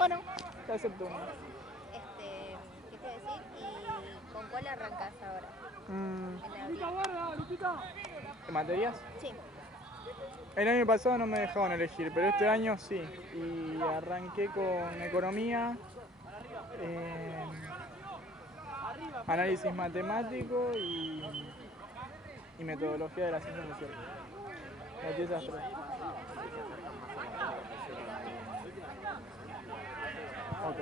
Bueno, te acepto uno. ¿Qué te voy a decir? ¿Y con cuál arrancás ahora? ¿En materias? Sí. El año pasado no me dejaban elegir, pero este año sí. Y arranqué con economía, análisis matemático y metodología de la ciencia social. Metí esas tres. Ok.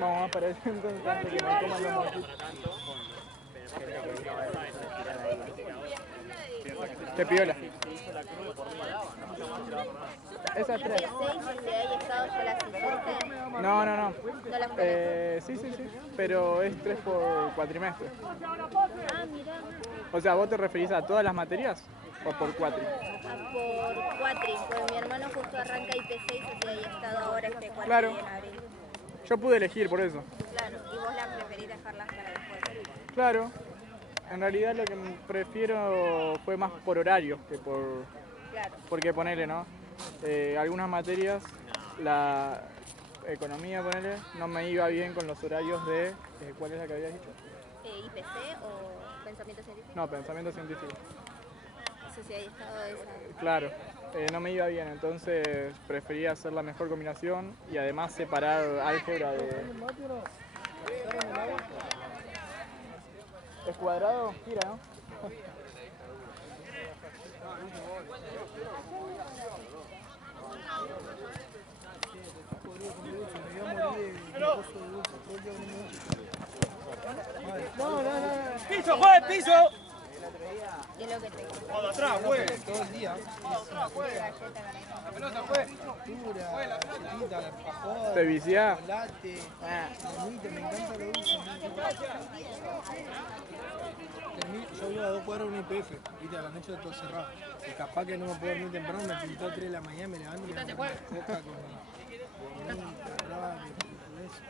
Vamos más para eso entonces antes que me coman los mochitos. Qué piola. Esas tres. ¿Y hay estado ya las hiciste? No. ¿No las tenés? Sí. Pero es 3 por cuatrimestre. Ah, mirá. O sea, ¿vos te referís a todas las materias o por cuatri? Por cuatri, porque mi hermano justo arranca IP6, o sea, hay estado ahora este cuatri Claro. en abril. Yo pude elegir por eso. Claro, y vos las preferís dejarlas para después. Claro. En realidad lo que prefiero fue más por horarios que por... Claro. Porque ponele, ¿no? Algunas materias, la economía, ponele, no me iba bien con los horarios de... ¿Cuál es la que habías dicho? ¿IPC o pensamiento científico? No, pensamiento científico. Eso sí, hay estado de esa. Claro, no me iba bien, entonces prefería hacer la mejor combinación y además separar álgebra de... ¿Es cuadrado? Gira, ¿no? No. ¡Piso, juez, piso! ¿Qué es lo que te O de atrás, juez. Todo el día. La pelota, juez. Factura, la galletita, la alfajor, ¿Te viciás? chocolate, gomita, me encanta lo dulce. Yo vivo a 2 cuadras de una IPF, viste, a la noche todo cerrado. Y capaz que no me puedo dormir temprano, me pintó a 3 de la mañana, me levanto y me tomo coca con gomita, rabia, todo eso.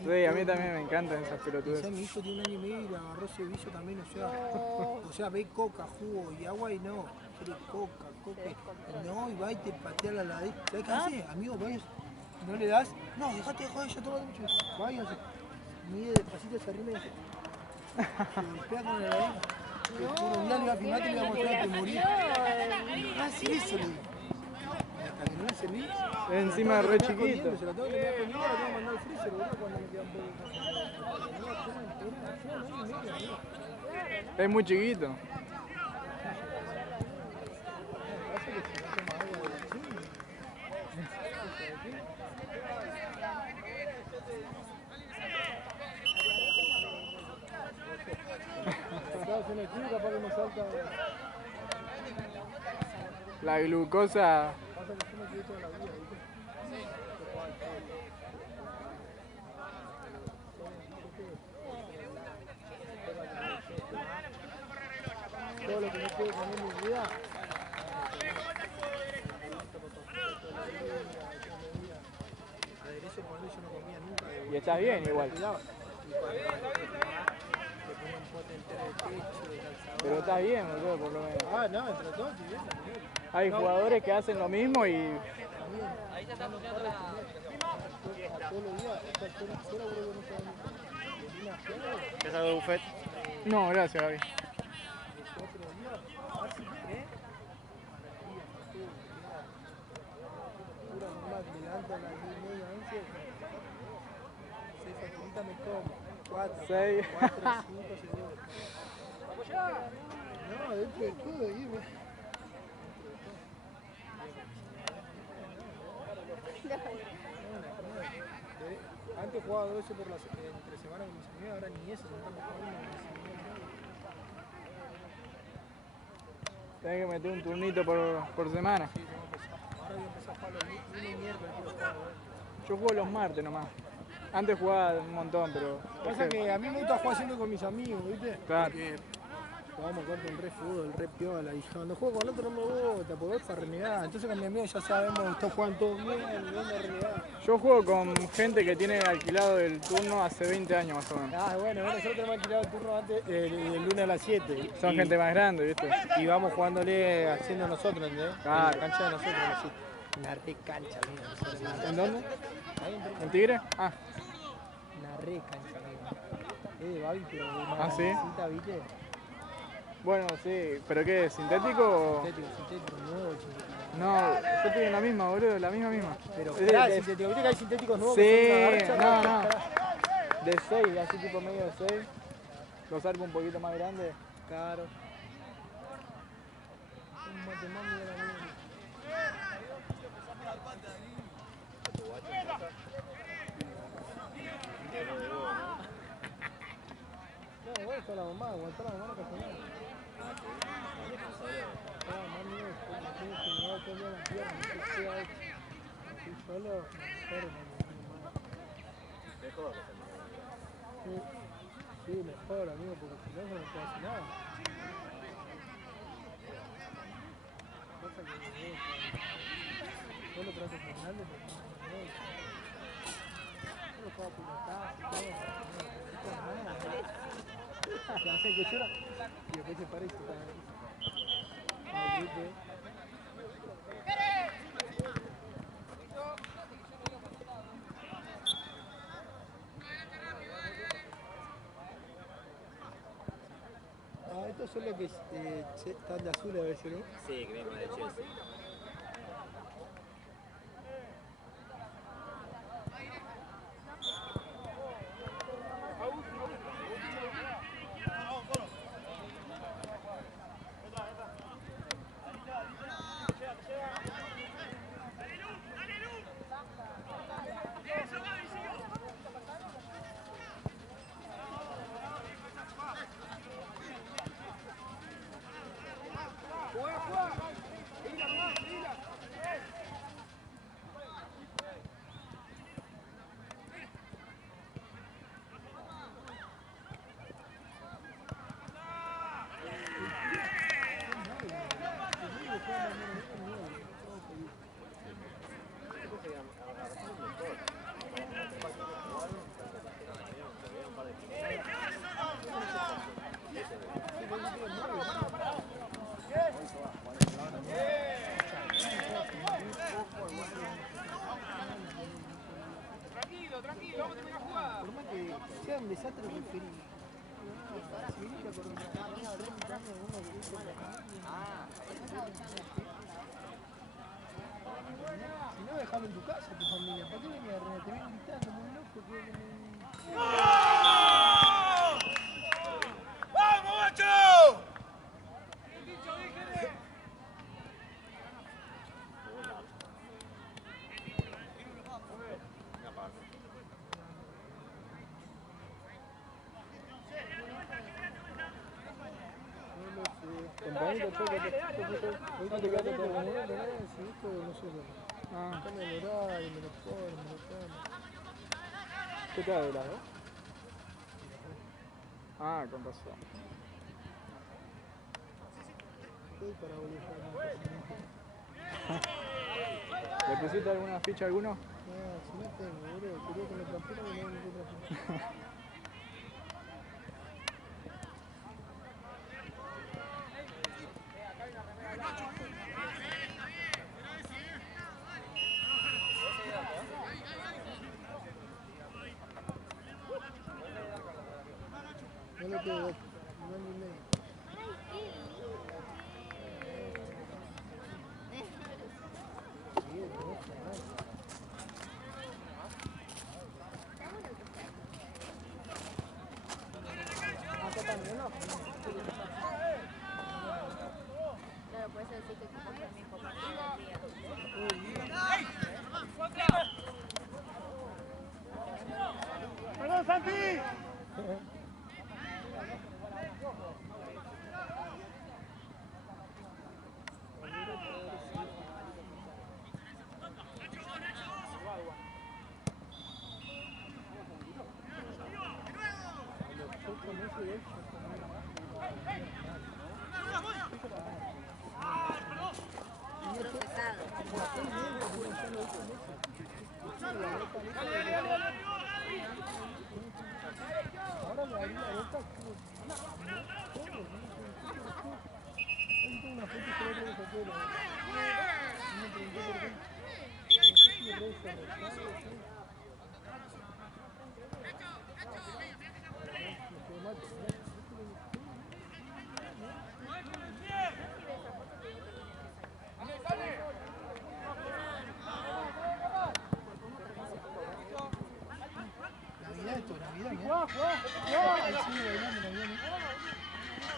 Sí, a mí también me encantan esas O pelotudes. sea, mi hijo tiene 1 año y medio y le agarró ese vicio también, o sea, ve coca, jugo y agua y no, quiere coca, no, y va y te patea la ladera. ¿Sabes qué hace? Amigo, vaya, no le das, no, dejate de joder, ya toma mucho. Váyanse, mide despacito, se arrima y se golpea con la ladera. Un día le iba a filmar y le iba a mostrar que moría. No hace eso, le digo. Hasta que no le serví. Encima re chiquito. Se la tengo que meter con igual, la tengo que mandar al freezer, boludo, cuando me queda un poco. Es muy chiquito. La glucosa... Todo lo que no puedo comer en mi vida. Aderezo con yo no comía nunca. Y estás bien igual. Pero estás bien, boludo, por lo menos. Ah, no, entre todos, sí, bien. Hay jugadores que hacen lo mismo y... Ahí ya está funcionando la... Todos los días, esta sola, boludo, no se ¿Qué sabe de buffet? No, gracias, Gaby. me levanto a las 10:30, 11. 6 facturitas me como. 4, 6. 4, 5 seguros. No, dentro de todo ahí, Antes jugaba 2 veces entre semana con mis amigos, ahora ni eso, estamos jugando. Tenés que meter un turnito por semana. Sí, ahora voy a empezar a jugar los lunes y miércoles. Yo juego los martes nomás. Antes jugaba un montón, pero... Pasa que a mí me gusta jugar siempre con mis amigos, ¿viste? Claro. Porque jugamos con re fútbol, re piola. Y cuando juego con otro no me gusta, porque es para renegar. Entonces con mis amigos ya sabemos, todos juegan todos bien, y vamos a renegar. Yo juego con gente que tiene alquilado el turno hace 20 años más o menos. Ah, bueno, nosotros tenemos alquilado el turno antes, el lunes a las 7. Son gente más grande, ¿viste? Y vamos jugándole haciendo nosotros, ¿entendés? Claro. En la cancha de nosotros, así. Una re cancha, amigo. ¿En dónde? Ahí entró ¿En Tigre? Ah, una re cancha, amigo. Es de Babi, pero de una ¿Ah, sí? grandecita, ¿viste? bueno, sí. ¿Pero qué? ¿Sintético o...? Sintético, nuevo sintético. No, yo estoy en la misma, boludo, la misma. Pero, Es claro, de- sintético. ¿Viste que hay sintéticos nuevos Sí, que son una garcha? no, no. De 6, así tipo medio de 6. Los arcos un poquito más grandes. Claro. Un matemán, mira, amigo. No, igual está la mamá, aguantá la mamá, no pasa nada. Mami, como tiene que llevar todo el día la pierna, no sé qué ha hecho. Así solo, mejor, Mejor. Sí, mejor, amigo, porque si no, no puedo hacer nada. Pasa que solo trato Fernández, pero no. Solo juego pilotazo y todo, no se hace que llora y después se para y se cae. Estos son los que están de azul a veces, ¿no? Sí, que viene con el Chelsea. Tranquilo, vamos a terminar a jugar. Por más que sea un desastre, preferí. Si viniste a correr una caminada de 30 años, uno que dice la si no, dejalo en tu casa, tu familia. ¿Para qué venís a René? Te ven gritando muy loco. ¡Vamos, macho! Compañito, hoy no te quedaste todo como no, si esto no sé. Ah, Cambia el horario, me lo ponen, me lo ponen. ¿qué te da de las dos? Ah, con razón. Estoy para volver a jugar. ¿Le pusiste alguna ficha a alguno? No, si no tengo, boludo. Quería que me trajeran y no me trajeran. No le quedé, no ni medio. Claro, por eso decís que tu papá también compartió el día. ¡Perdón, Santi! Procesado. Ahora me abrí la boca. Ahí tengo una foto que el otro día saqué. Me pregunté por qué. Navidad, esto es Navidad, ¿no? Ahí sigue bailando Navidad, ¿no?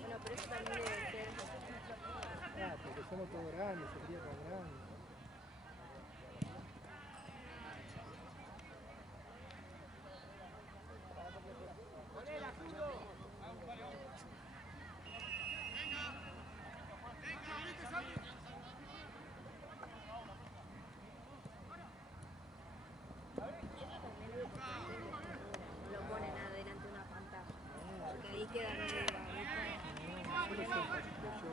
Bueno, pero eso también debe ser. Ah, porque somos todos grandes, se cría tan grande. Lo ponen adelante de una pantalla. Porque ahí queda medio igual. Yo lo llevo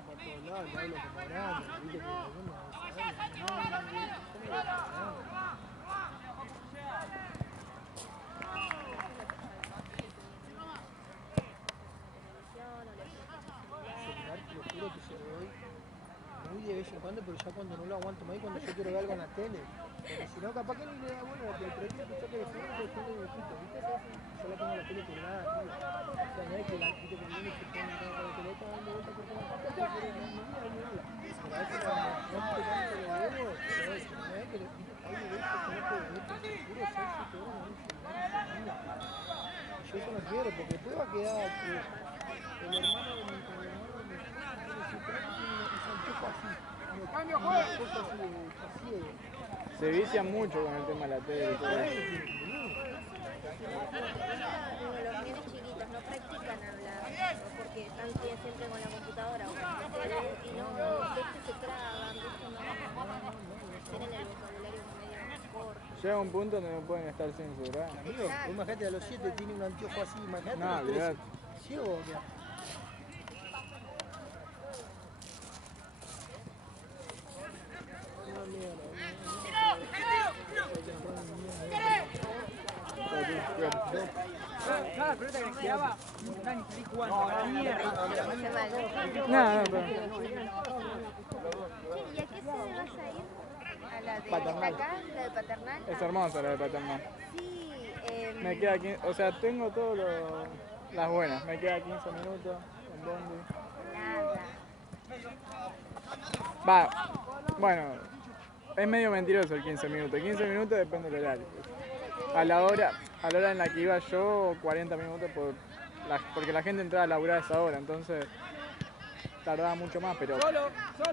para todos lados, le hablo como grande, viste que algunos celular, te lo juro que se lo doy muy de vez en cuando, pero ya cuando no lo aguanto más y cuando yo quiero ver algo en la tele. Porque si no, capaz que ni le da bueno, pero tiene que estar que defender que defiende de viejito, ¿viste? Yo la tengo la tele colgada, tío. O sea, no es que la viste que viene y se pone con la pelota dando vuelta por toda la pantalla, pero no mira ni habla. Pero a veces cuando rompe tanto los huevos, pero es que no es que le viste que hay veces que no te ve, te juro, Sergio, te van a ver celular. Yo eso no quiero, porque después va a quedar que el hermano de mi tiene un anteojo así. ¡Cambio, Una juez! cosa así de ciego. Se vician mucho con el tema de la tele y todo eso. Los nenes chiquitos no practican hablar porque están siempre con la computadora o con la tele y no, se traban, tienen el vocabulario medio corto. Llega un punto donde no pueden estar censurados. Amigo, vos imagínate a los 7 tiene un anteojo así, imagínate No, a los 13. olvidate. ¿Ciego o qué? No, mierda, Cada pelota que les quedaba, Dani, salí jugando. A la mierda. Nada, pero... Che, ¿y a qué sede vas a ir? ¿A la de Paternal. acá? ¿La de Paternal? Es hermosa la de Paternal. Sí, Me queda 15, o sea, tengo todas las buenas. Me queda 15 minutos en bondi. nada. Va, bueno, es medio mentiroso el 15 minutos. 15 minutos depende del horario. A la hora en la que iba yo, 40 minutos porque la gente entraba a laburar a esa hora, entonces tardaba mucho más, pero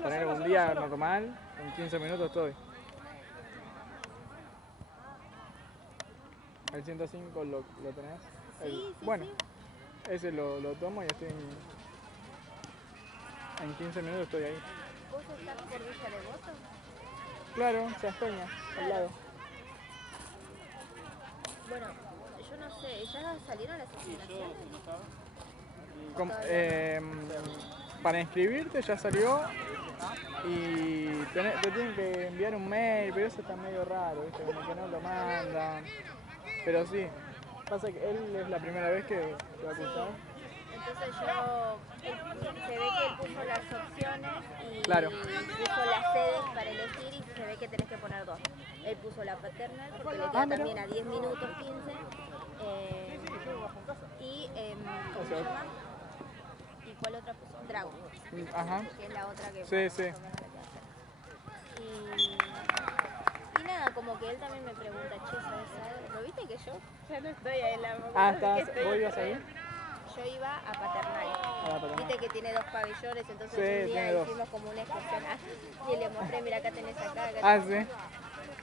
poner un día normal, en 15 minutos estoy. El 105 lo tenés. Sí, Bueno, sí. ese lo tomo y estoy en 15 minutos estoy ahí. ¿Vos estás por Villa Devoto? Claro, Sasteña, al lado. Bueno, yo no sé, ¿ya salieron las asignaciones? Para inscribirte ya salió y te tienen que enviar un mail, pero eso está medio raro, ¿viste? Como que no lo mandan. Pero sí, pasa que él es la primera vez que va a cursar. Entonces se ve que él puso las opciones y Claro. puso las sedes para elegir y se ve que tenés que poner dos. Él puso la Paternal porque le queda mira. también a 10 minutos 15. ¿Cómo se llama? ¿Y cuál otra puso? Dragon, Ajá. que es la otra que Sí, más sí. o menos le queda cerca. Y nada, como que él también me pregunta, che, ¿sabes algo? ¿Lo viste que yo ya no estoy ahí en la ¿Vos ibas ahí? Yo iba a Paternal. Paternal. Viste que tiene dos pabellones, entonces Sí, un día tiene dos. hicimos como una excursión y le mostré, mira, acá tenés acá. Ah, tenés sí.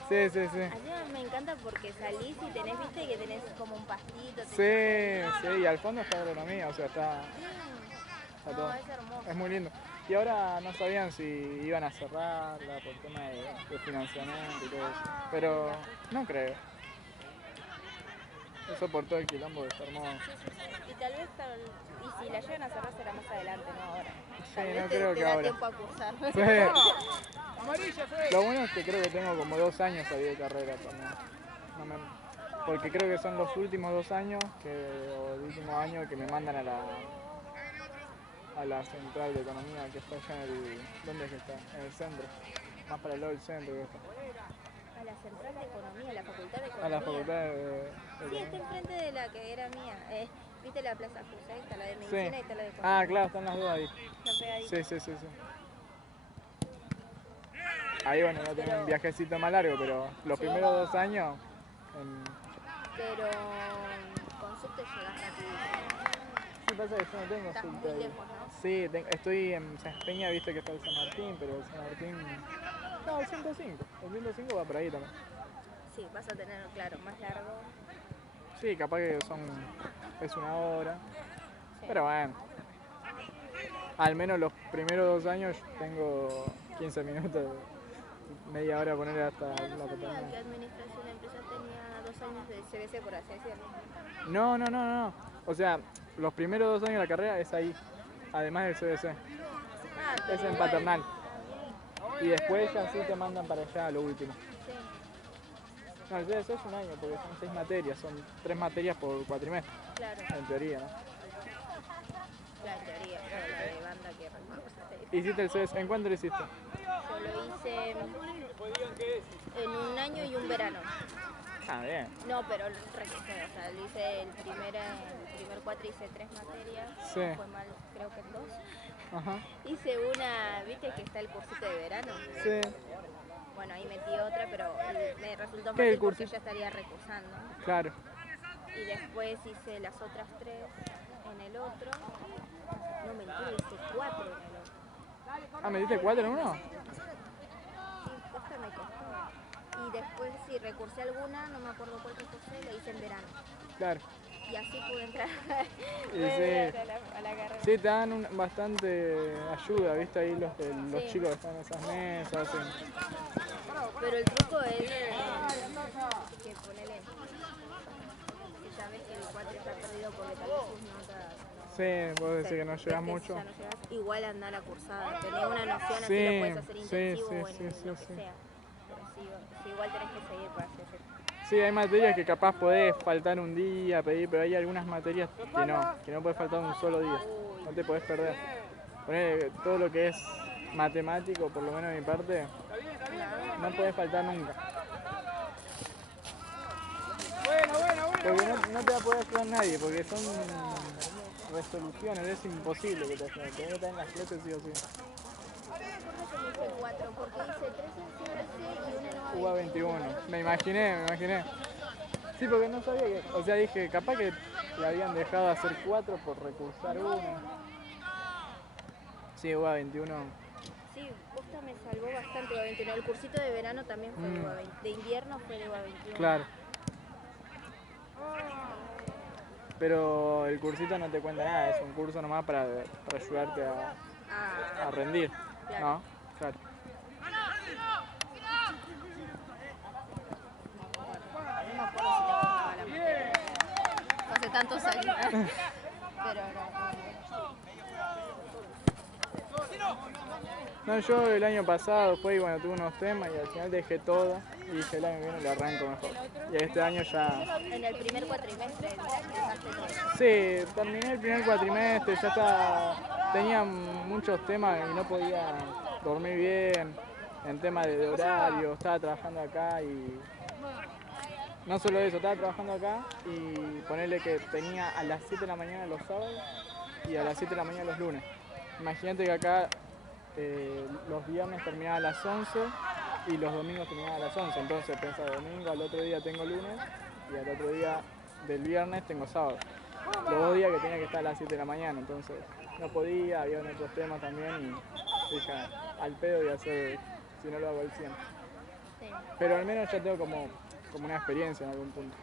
Sí, sí, sí. Allá me encanta porque salís y tenés, viste, que tenés como un pastito. Sí, sí, y al fondo está agronomía, o sea, está No, todo. es hermoso. Es muy lindo. Y ahora no sabían si iban a cerrarla por tema de financiamiento y todo eso. Pero no creo. Eso por todo el quilombo que se armó. Sí, sí, sí. Y tal vez, y si la llegan a cerrar será más adelante, no ahora. Tal Sí, vez no te, creo te que da ahora. tiempo a cursar. Sí. Lo bueno es que creo que tengo como 2 años ahí de carrera también. No porque creo que son los últimos 2 años o el último año que me mandan a la central de economía que está allá en el... ¿Dónde es que está? En el centro. Más para el lado del centro que está. A la central de economía, a la facultad de A economía. la facultad de Sí, está enfrente de la que era mía. ¿Viste la Plaza Cruz? Ahí está la de Sí. medicina y está la de economía. Ah, claro, están las dos ahí. Está pegadito. Sí, sí, sí, sí. Ahí bueno, no tengo un viajecito más largo, pero los primeros 2 años... Pero con subte llegas rapidísimo. Sí, pasa que yo no tengo Estás subte muy ahí. lejos, ¿no? Sí, estoy en San Peña, viste que está el San Martín, pero el San Martín... No, el 105. El 105 va por ahí también. Sí, vas a tener, claro, más largo. Sí, capaz que es 1 hora. Sí. Pero bueno. Al menos los primeros 2 años tengo 15 minutos, media hora poner hasta No la sabía paternal. que administración de empresas tenía 2 años de CBC, por así decirlo. No. O sea, los primeros 2 años de la carrera es ahí, además del CBC. Ah, Es en igual. paternal. Y después ya sí te mandan para allá a lo último. Sí, No, el CBC es 1 año porque son 6 materias, son 3 materias por cuatrimestre, claro. en teoría, ¿no? La teoría, pero la de banda que recuerdo. ¿Hiciste el CBC? ¿En cuánto lo hiciste? Yo lo hice en 1 año y 1 verano. Ah, bien. No, pero recursé, o sea, lo hice el primer cuatri hice 3 materias, Sí. no fue mal, creo que en 2. Ajá. Hice una, ¿viste que está el cursito de verano? Sí. Bueno, ahí metí otra, pero me resultó ¿Qué, el fácil porque cursito? ya estaría recursando. Claro. Y después hice las otras 3 en el otro. No, mentira, hice 4 en el otro. Ah, ¿me diste 4 en uno? Sí, esta me costó. Y después sí, recursé alguna, no me acuerdo cuál recursé, la hice en verano. Claro. Y así pude entrar, Y pude sí. entrar a la carrera. Sí, te dan bastante ayuda, ¿viste? Ahí los Sí. chicos que están en esas mesas. Sí. Pero el truco es que ponele, si sabes que el 4 está perdido porque tal vez sus notas Sí, vos decís que no ves llegas que mucho. ya no llegas, igual anda a la cursada, tenés una noción, así Sí, lo puedes hacer sí, intensivo sí, o en sí, lo sí, que sí. sea. Pero sí, igual tenés que seguir para hacer eso. Sí, hay materias que capaz podés faltar un día, pedir, pero hay algunas materias que no podés faltar un solo día. No te podés perder. Ponele todo lo que es matemático, por lo menos de mi parte, no podés faltar nunca. Porque no te va a poder ayudar nadie, porque son resoluciones, es imposible que te ayuden. Tenés que estar en las clases sí o sí. Hice 4 porque hice 3 en CBC y una en UBA 21. Me imaginé. Sí, porque no sabía que... O sea, dije, capaz que le habían dejado hacer 4 por recursar uno. Sí, UBA 21. Sí, posta me salvó bastante UBA 21. El cursito de verano también fue de UBA 21. De invierno fue de UBA 21. Claro. Pero el cursito no te cuenta nada, es un curso nomás para ayudarte a rendir. Claro. ¿No? Claro. No me acuerdo si te contaba la materia. Fue hace tantos años. Pero No, yo el año pasado fue y bueno, tuve unos temas y al final dejé todo y dije el año que viene le arranco mejor. Y este año ya... en el primer cuatrimestre dejaste todo. Sí, terminé el primer cuatrimestre, ya estaba... Tenía muchos temas y no podía dormir bien en tema de horario, estaba trabajando acá y... No solo eso, estaba trabajando acá y ponerle que tenía a las 7 de la mañana los sábados y a las 7 de la mañana los lunes. Imagínate que acá los viernes terminaba a las 11 y los domingos terminaba a las 11. Entonces pensaba domingo, al otro día tengo lunes y al otro día del viernes tengo sábado. Los 2 días que tenía que estar a las 7 de la mañana, entonces no podía, había otros temas también y dije, al pedo voy a hacer si no lo hago al 100. Sí. Pero al menos ya tengo como una experiencia en algún punto.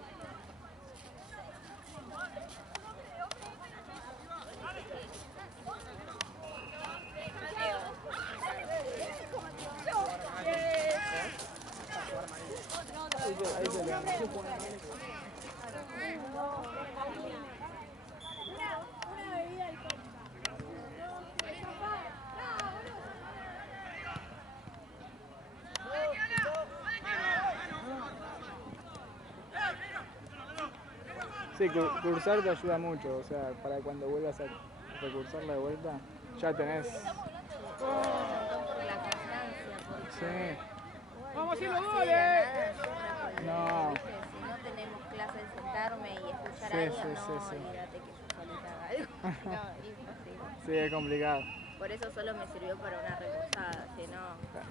Ahí se le... Sí, cursar te ayuda mucho, o sea, para cuando vuelvas a recursar de vuelta, ya tenés. Por la constancia, porque Sí, ¡Vamos a hacer uno los así de la goles! nada, yo me No. acuerdo, ¿viste? Si no tenemos clase de sentarme y escuchar Sí, a alguien, sí, no, sí, sí. olvídate que yo solita haga algo. No, imposible. sí, es complicado. Por eso solo me sirvió para una recursada, si no,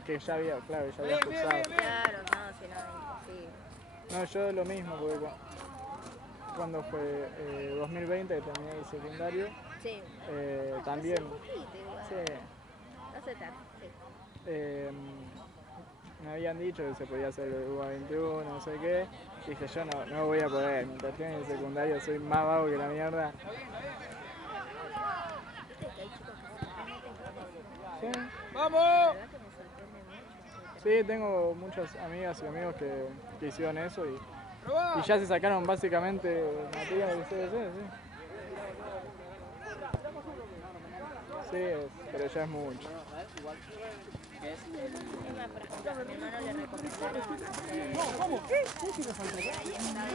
Que ya había, claro, ya había Bien, bien, cursado. bien, bien. claro, no, si no, imposible. No, yo lo mismo, porque cuando fue 2020 que terminé el secundario, Sí. también, Hace poquito igual. sí, No sé tanto, sí. me habían dicho que se podía hacer el UA21, no sé qué. Dije, yo no voy a poder, mientras estoy en el secundario soy más vago que la mierda. Viste que hay chicos que se meten con eso. Sí, La ¡Vamos! verdad que me sorprende mucho. sí, tengo muchas amigas y amigos que hicieron eso y ¡Probá! ya se sacaron básicamente materias del CBC, sí. Sí, pero ya es mucho. Es más, por ejemplo, a mi hermano le recomendaron hacer Sí, 21, que es más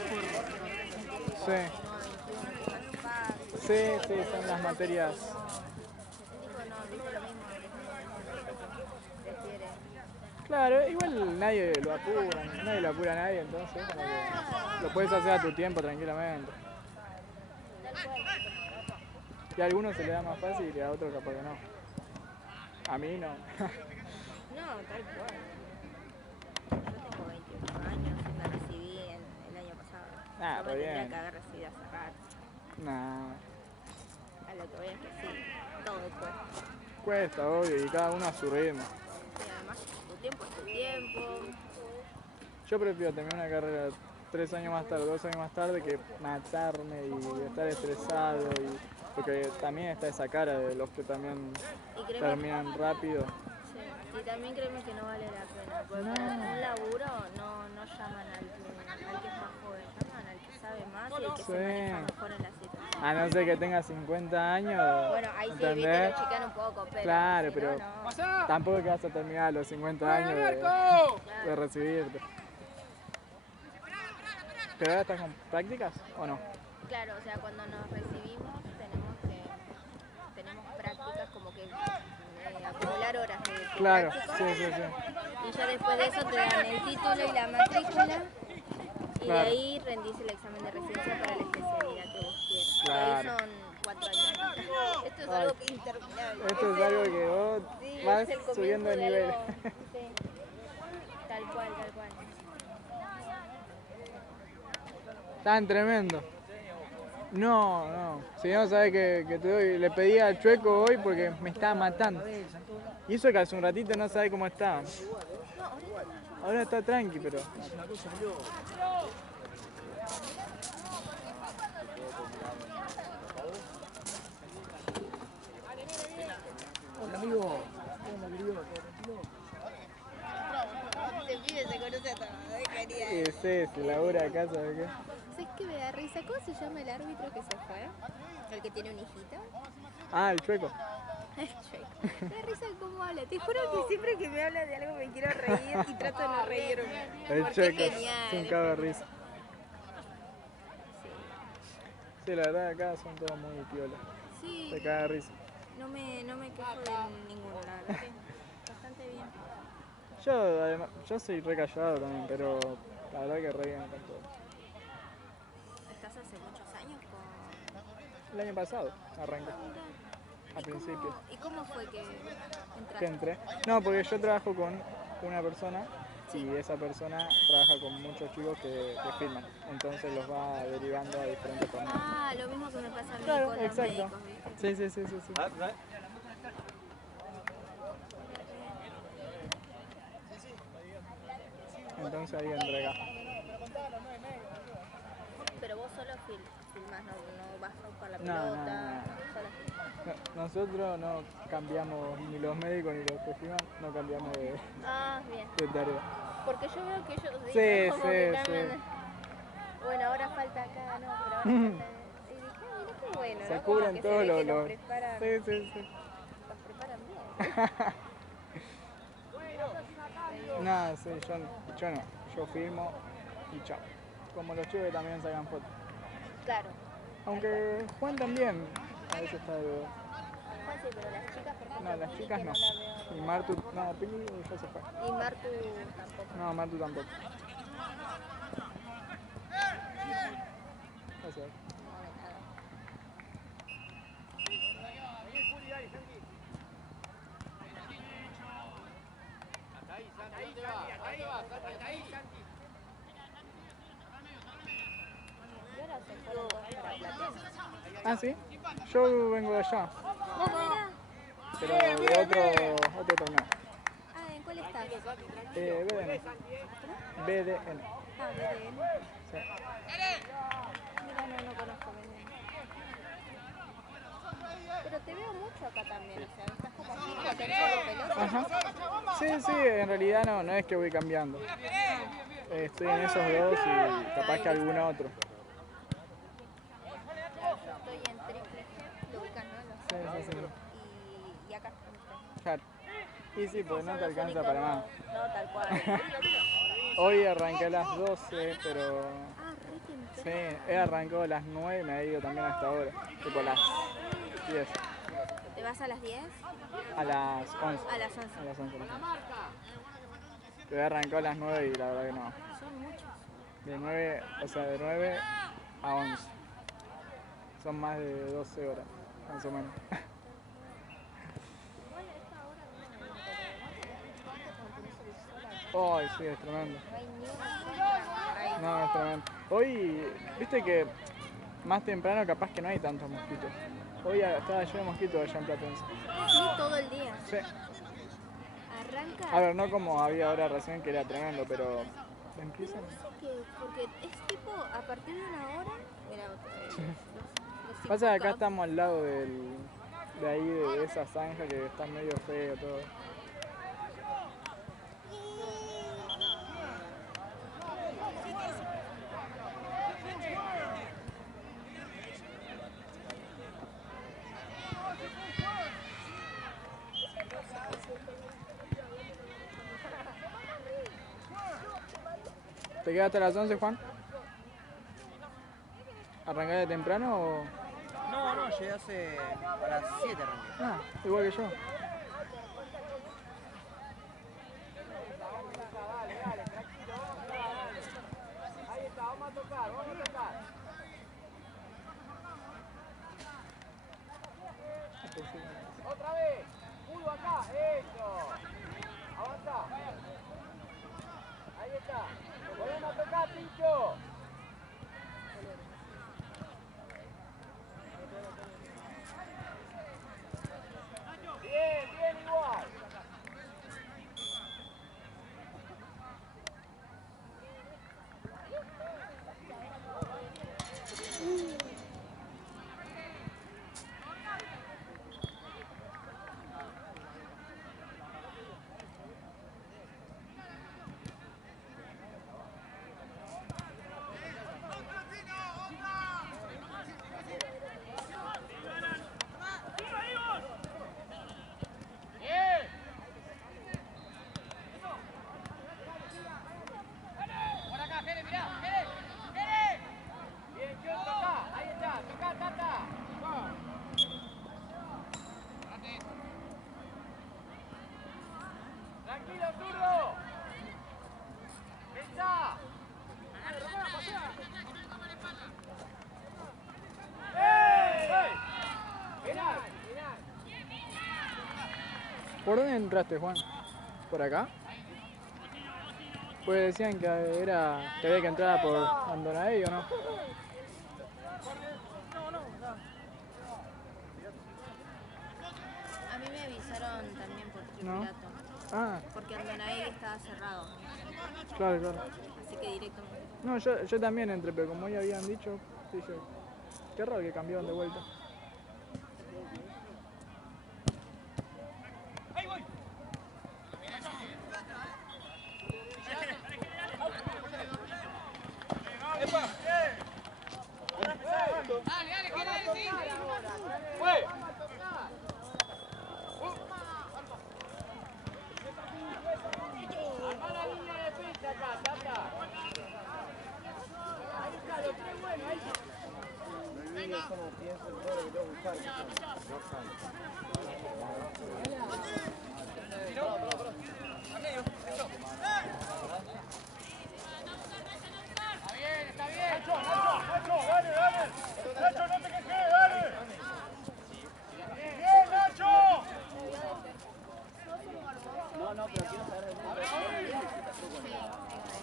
fácil. sí, son las materias. Él dijo, no, dice lo mismo, prefiere. Claro, igual nadie lo apura a nadie, entonces como que lo puedes hacer a tu tiempo tranquilamente. Tal cual. Y a algunos se le da más fácil y a otros capaz que no. A mí no. No, tal cual. Yo tengo 28 años y me recibí el año pasado. Ah, Yo me re tendría bien. que haber recibido hace rato. Nah, A lo que voy es que sí, todo cuesta. cuesta, obvio, y cada uno a su ritmo. Y además, tu tiempo es tu tiempo. Yo prefiero terminar una carrera 3 años más tarde, 2 años más tarde, que matarme y estar estresado. Porque también está esa cara de los que también Y créeme, terminan rápido. sí, y también créeme que no vale la pena. Porque No. para un laburo no llaman al que es más joven, llaman al que sabe más y el que se Sí. maneja mejor en la situación. A no ser que tenga 50 años. Bueno, ahí sí, viste, ¿entendés? lo chican un poco, pero Claro, si pero no, no. ¡Pasá! tampoco que vas a terminar a los 50 años ¡Marco! de recibirte. ¿Pero ahora estás con prácticas o no? Claro, o sea, cuando nos recibimos tenemos prácticas como que acumular horas de Claro, práctico. sí. Y ya después de eso te dan el título y la matrícula. Y de Claro. ahí rendís el examen de residencia para la especialidad que vos quieras. Claro. Y ahí son 4 años. Esto es algo que interminable. Esto es algo que vos Sí, vas es el comienzo subiendo de nivel. algo, sí. Tal cual, tal cual. Tan tremendo. No. Si no sabes que te doy, le pedí al Chueco hoy porque me estaba matando. Y eso que hace un ratito no sabe cómo está. Ahora está tranqui, pero. Hola amigo. Hola querido. Este pibe se conoce a todos, quería. Sí, labura acá, ¿sabes qué? ¿Sabes qué me da risa? ¿Cómo se llama el árbitro que se fue? El que tiene un hijito. Ah, el Chueco. El Chueco. Me da risa cómo habla. Te juro que siempre que me habla de algo me quiero reír y trato de no reírme. El Porque Chueco es genial. es un cago de risa. Sí, la verdad acá son todos muy piolas. Sí, Se caga de risa. no me quejo de ninguno, la verdad. Bastante bien. Yo soy re callado también, pero la verdad que re bien con todo. ¿Estás hace muchos años con...? El año pasado arranqué, a principios. ¿Y cómo fue que entraste? Que entré. No, porque yo trabajo con una persona y esa persona trabaja con muchos chicos que filman. Entonces los va derivando a diferentes torneos. Ah, lo mismo que me pasa a mí Claro, con los exacto. médicos, ¿viste? Sí. Entonces ahí entré acá. Pero vos solo filmás, no vas a buscar la No, pelota, no. solo filmás. Nosotros no cambiamos, ni los médicos ni los que filman, no cambiamos Ah, bien. de tarea. Porque yo veo que ellos Sí, dicen como que sí. cambian. Bueno, ahora falta acá, no, pero ahora falta... Y dije, ah, mira qué bueno, Se ¿no? Como cubren que todos se ve los... que los preparan, Sí. los preparan bien. Nada, sí, yo no. Yo filmo y chao. Como los chicos que también sacan fotos. Claro. Aunque Juan también a veces está de... Juan sí, pero las chicas, por ejemplo, No, las Pili, chicas que no. no la veo. Y Martu, no, Pili ya se fue. Y Martu tampoco. No, Martu tampoco. Gracias. No, de nada. Y ahora se fueron todos para Platense. Ah, ¿sí? Yo vengo de allá, No, mirá. pero de otro torneo. Ah, ¿en cuál estás? BDN. BDN. Ah, BDN. Sí. Mira, no conozco BDN. Pero te veo mucho acá también, o sea, estás como fijo, tenés solo pelota. Ajá. Sí, sí, en realidad no es que voy cambiando. Estoy en esos dos y capaz que algún otro. Yo estoy en triple G, lo ubicas, ¿no? Los Sí, sí, sí. y acá en usted. Claro. Y sí, pues no Son te los alcanza únicos para dos. más. No, tal cual. Hoy arranqué a las 12, pero Ah, re temprano. sí, he arrancado a las 9 y me he ido también hasta ahora. Tipo a las 10. ¿Te vas a las 10? A las 11. A las 11. A las 11. Pero he arrancado a las 9 y la verdad que no. Son muchos. De 9, o sea, de 9 a 11. Son más de 12 horas, más o menos. Igual a esta hora no me pero cuando tenés el sol acá, Oh, sí, es tremendo. no hay ni una sombra. Hay No, es tremendo. Hoy, viste que más temprano capaz que no hay tantos mosquitos. Hoy estaba lleno de mosquitos allá en Platense. sí, todo el día. Sí. Arranca. A ver, no como había ahora recién que era tremendo, pero empiezan. No sé qué, porque es tipo a partir de una hora. Mira, los Pasa que acá Cicocap. estamos al lado de ahí, de esa zanja que está medio feo todo. ¿Te quedas hasta las 11, Juan? ¿Arrancás de temprano o...? No, llegué hace a las 7 arranqué. Ah, igual que yo. Otra vez. Pudo acá. Eso. Avanza. Ahí está. Volvemos a tocar, Pincho. Bien, bien igual. Tranquilo, zurdo. Pensá. ¿Por dónde entraste, Juan? ¿Por acá? Pues decían que que había que entrar por Andonadey, ¿o no? A mí me avisaron también por No. Triunvirato, Ah, porque Andonahí estaba cerrado, claro, claro. así que directo me fui. No, yo también entré, pero como ya habían dicho, dije, qué raro que cambiaron de vuelta. Armá la línea de defensa acá, Tata. Ahí está, lo tres bueno, ahí.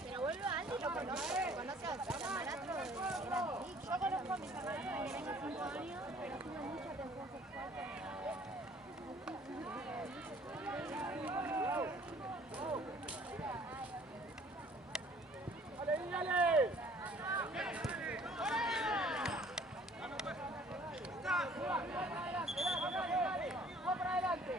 Pero vuelvo a Andy, lo conoce a hermanastro de Gran Trick. Yo conozco a mis hermanastros desde que tengo 5 años, pero tuve mucha atención sexual ¡Dale, dale! ¡Vamos para adelante!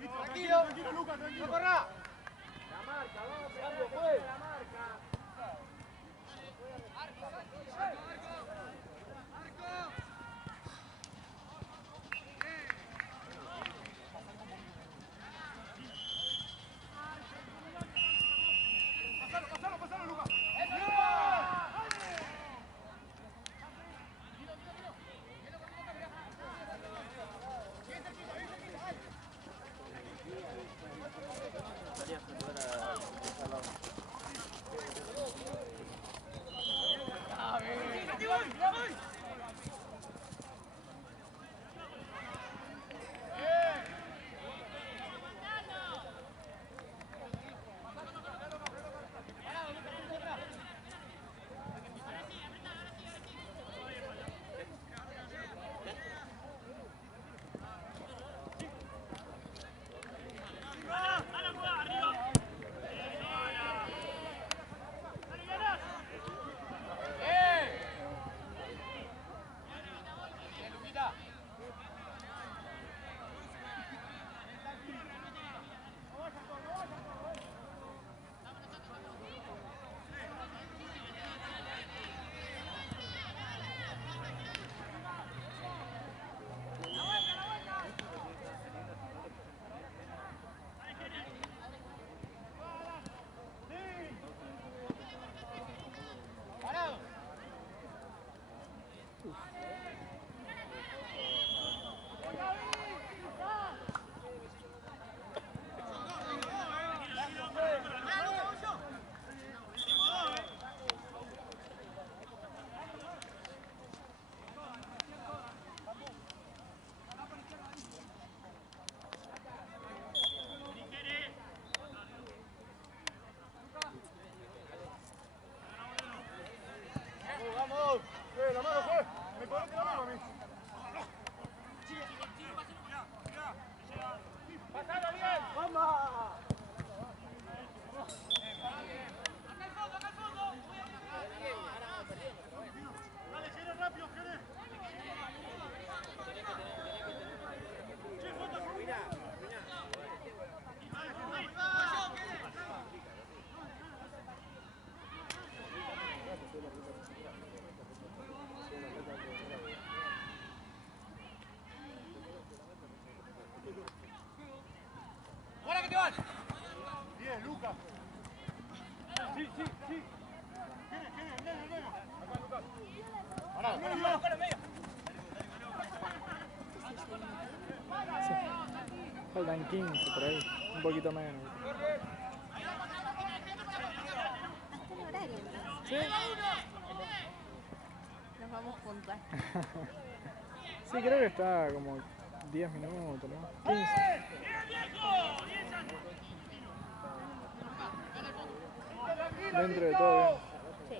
Tranquilo, Lucas, tranquilo. ¡No corra! La marca, vamos pegando fuego. La marca. Pasalo, Lucas. ¡Ah, bien! Bien, Lucas. Sí. Viene. Faltan 15 por ahí, un poquito menos. Hasta el horario, ¿no? ¿Sí? Nos vamos juntas. Sí, creo que está como 10 minutos, ¿no? 15. Dentro de todo bien. Sí.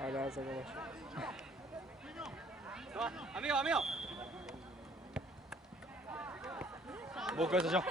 Ahora vas a sacar allá. Amigo. Busco eso yo.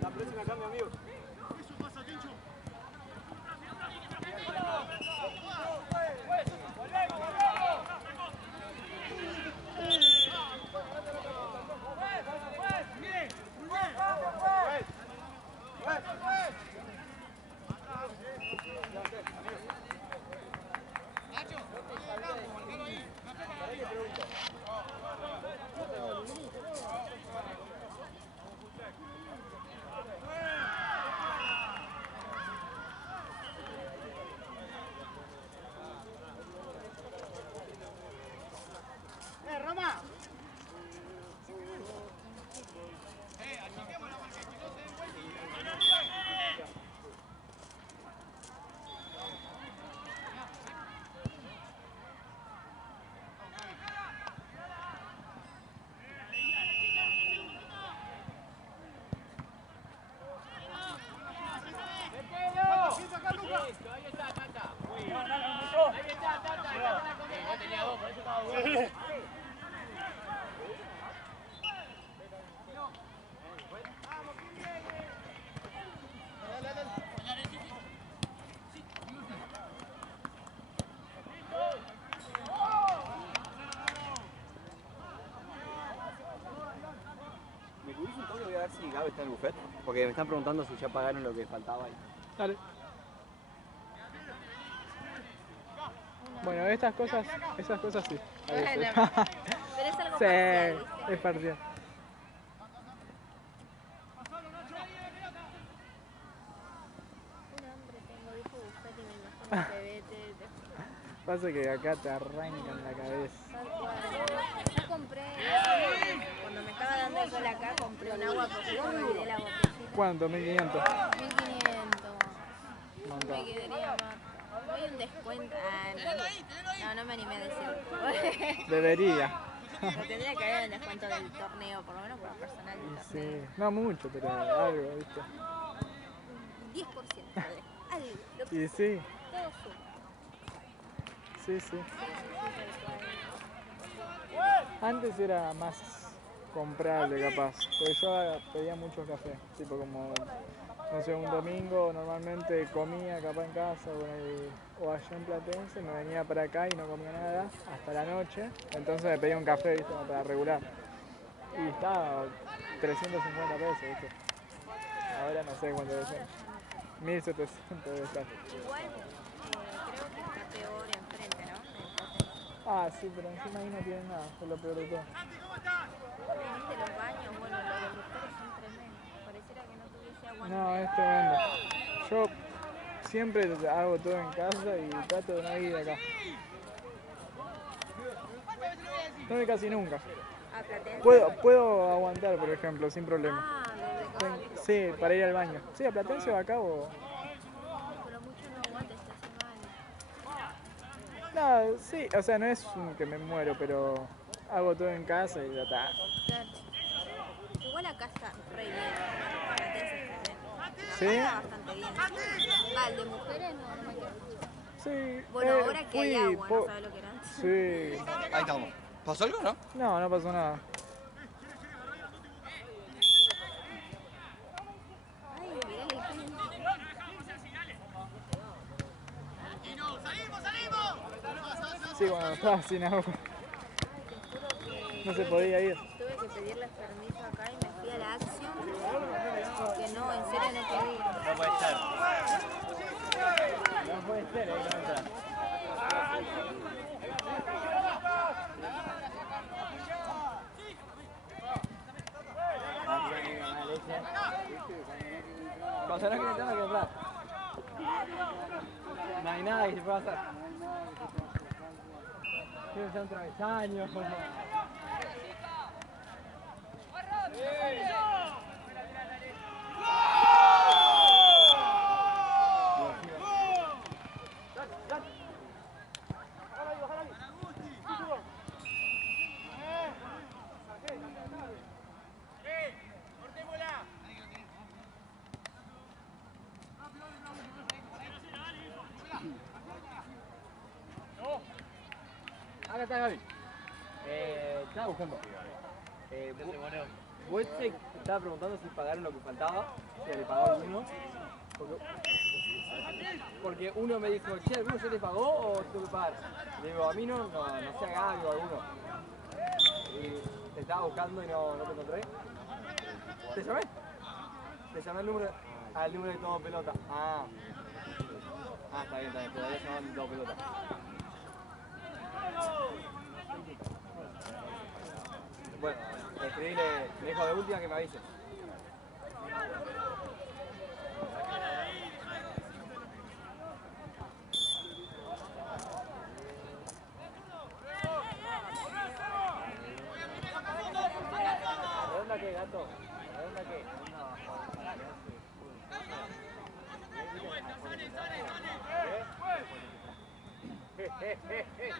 La próxima cambio, amigo. Eso pasa, Tincho. ¿Me cubrí un toque? Voy a ver si Gabe está en el buffet. Porque me están preguntando si ya pagaron lo que faltaba ahí. Dale. Bueno, esas cosas sí. a veces. Bueno, pero es algo Sí, parcial, ¿viste? es parcial. Un hambre tengo, dijo Buffet y me imagino que vete. Pasa que acá te arrancan la cabeza. Tal cual. Yo compré, cuando me estaba dando el sol acá, compré un agua porque yo me olvidé la botellita. ¿Cuánto? 1500. 1500. Un montón. Me quedaría más. Voy un descuento. No me animé a decirlo. Debería. Pero tendría que haber un descuento del torneo, por lo menos para personal del Sí, torneo. no mucho, pero algo, ¿viste? 10%, algo. Lo que Y sí, todo suma. sí. Antes era más comprable capaz, porque yo pedía muchos cafés, tipo como, no sé, un domingo normalmente comía capaz en casa o allá en Platense, me venía para acá y no comía nada hasta la noche, entonces me pedía un café, ¿viste? Como para regular. Y estaba 350 pesos, ¿viste? Ahora no sé cuánto debe ser. 1700 debe estar. Igual creo que está peor enfrente, ¿no? Entonces, Ah, sí, pero encima ahí no tienen nada, es lo peor de todo. obviamente los baños, bueno, los conductores son tremendos. Pareciera que no tuviese agua. No, es tremendo. Yo siempre hago todo en casa y trato de no ir acá. No voy casi nunca. A Platense. Puedo aguantar, por ejemplo, sin problema. Ah, desde acá. Sí, para ir al baño. Sí, a Platense o acá o... Pero mucho no aguanta, está haciendo No, algo. sí, o sea, no es que me muero, pero hago todo en casa y ya está. Claro. Igual acá está re bien. Platense es tremendo. ¿Sí? Está bastante bien. Va, el de mujeres no me quedo. Sí. Bueno, ahora que hay fui agua, no sabes lo que era antes. Sí. Ahí estamos. ¿Pasó algo, no? No, no pasó nada. Ay, mirá la gente. Sí, cuando estaba sin agua. No se podía ir. Tuve que pedirles permiso acá y me fui a la acción porque no, en serio no podía ir. No puede ser. No puede ser, ahí no entra. Cuando no que tengo que entrar. No hay nada que se pueda hacer. Quiero hacer un travesaño. Acá está Gaby. Estaba buscando. Wojciech estaba preguntando si pagaron lo que faltaba, si le pagó alguno. Porque uno me dijo, che, ¿alguno ya te pagó o tengo que pagar? Le digo, a mí no sé a Gaby o alguno. Y te estaba buscando y no te encontré. ¿Te llamé? Te llamé al número de todo pelota. Ah, está bien, todavía llamaban de todo pelota. Bueno, escribile, le dejo de última que me avise. ¿Redonda qué, gato? ¿Redonda qué?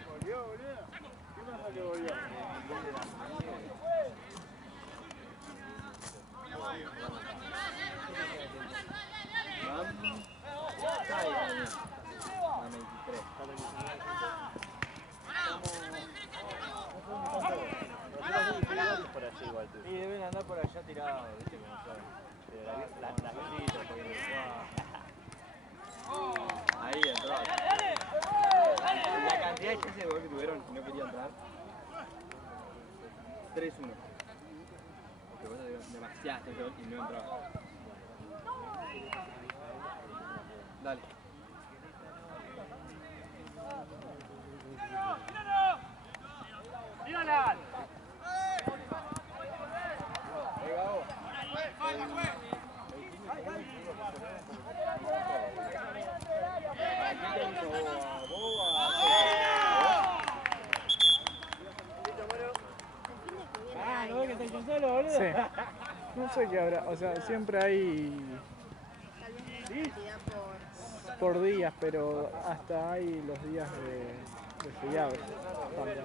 Volvió, boludo. ¿Qué pasa que volvió? 3-1. Porque vos demasiaste el gol y no entraba. Dale. ¡Mírala! ¿No ves que está hecho solo, boludo? Sí. No sé qué habrá, o sea, siempre hay Tal vez una cantidad por días, pero hasta hay los días de feriados también.